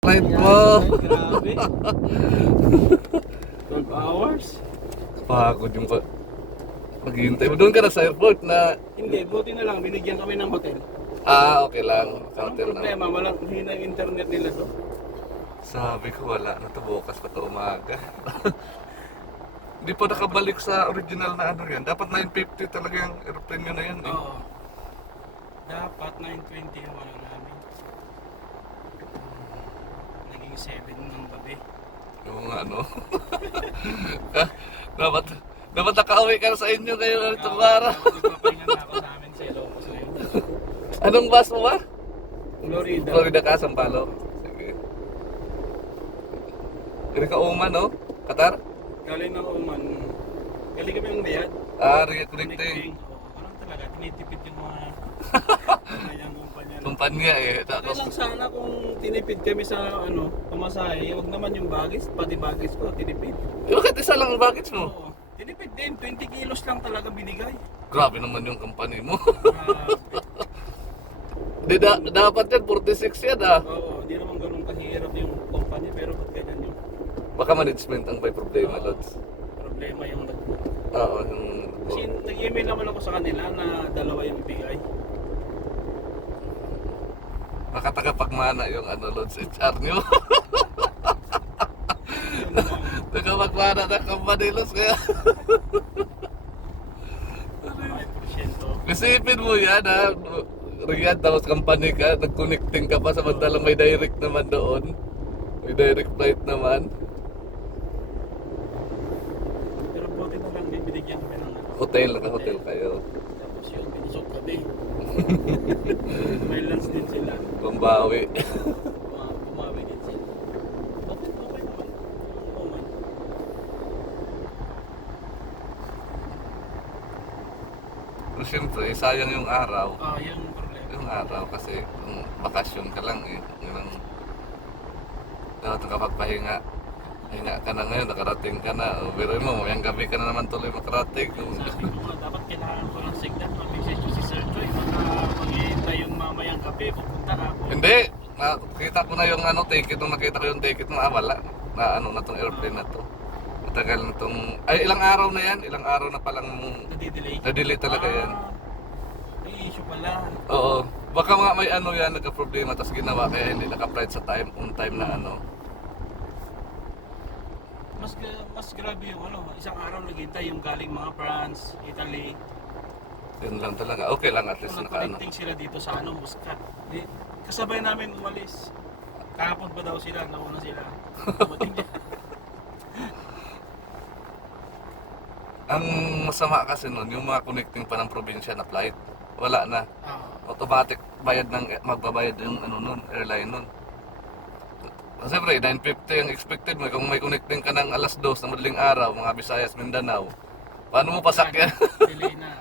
Flight mo. Grabe. 12 hours? Pagod yung pa paghihintay mo. Doon ka na sa airport na, Hindi, buti na lang, binigyan kami ng hotel. ah, okay lang. Anong Hotel na. problema? Walang hina yung internet nila to. Sabi ko, wala na to bukas pa to umaga. Hindi pa nakabalik sa original na ano yan. Dapat 950 talaga yung airplane nyo na yan eh. Oo. Dapat 9.20 yung ano namin. Naging 7 ng gabi. Yung ano. dapat, dapat nakauwi ka na sa inyo kayo itong araw. Magpapahinga na ako sa amin sa Ilocos ngayon. Anong bus mo ba? Florida. Florida ka, Sampalo? Sige. Hindi ka Oman, no? Qatar? Galing ng Oman. Galing kami ng Riyadh. Ah, reconnecting. Oo, Tinitipid yung mga kanyang kumpanya. Kumpanya eh. Okay Tapos, lang sana kung tinipid kami sa ano, pamasahe, huwag naman yung bagis, pati bagis ko, tinipid. bakit isa lang ang baggage mo? Oo. Tinipid din, 20 kilos lang talaga binigay. Grabe naman yung company mo. Di da, dapat yan, 46 yan ah. Oo, hindi naman ganun kahirap yung kumpanya, pero ba't ganyan yung Baka management ang may problema, Lods. problema yung nag Oo, yung... Kasi nag-email naman ako sa kanila na dalawa yung ibigay. Baka tagapagmana yung ano, Lods HR nyo. tagapagmana ng company, Lods. Kaya, 5%. isipin mo yan ha. Riyadh, tapos company ka, nag-connecting ka pa, samantalang may direct naman doon. May direct flight naman. Pero buti na lang, may binigyan kami ng ano. Hotel, naka-hotel kayo. Tapos yun, binusok kami. may lunch din sila. Pambawi. Mga bumawi din sila. Okay, okay naman. Oo man. Pero siyempre, sayang yung araw. Ah, yan ang problema. Yung araw kasi kung bakasyon ka lang eh. Yun ang dapat nakapagpahinga. Hinga ka na ngayon, nakarating ka na. O, pero mo, mamayang gabi ka na naman tuloy makarating. Sabi ko dapat kailangan ko ng signal. Mag-message ko si Sir Joy. Baka maghihintay yung mamayang gabi. Pupunta ako. Hindi, nakita ko na yung ano, ticket. Nung nakita ko yung ticket mo, ah, wala. Na ano na tong airplane na to. Matagal na tong... Ay, ilang araw na yan? Ilang araw na palang Nadidelay. na-delay talaga yan. Ah, May issue pala. Oo. Baka mga may ano yan, nagka-problema, tapos ginawa kaya hindi naka-flight sa time, on time na ano. Mas mas grabe yung ano, isang araw naghintay yung galing mga France, Italy. Yun lang talaga. Okay lang at least Kung naka ano. nag-connecting sila dito sa ano, Muscat. Di, kasabay namin umalis. Kahapon pa daw sila, nauna sila. Ang masama kasi nun, yung mga connecting pa ng probinsya na flight, wala na. Ah, Automatic bayad ng, magbabayad yung ano nun, airline nun. Siyempre, 950 ang expected mo. Kung may connecting ng alas 2 na madaling araw, mga Visayas, Mindanao, paano mo pasakyan? delay na.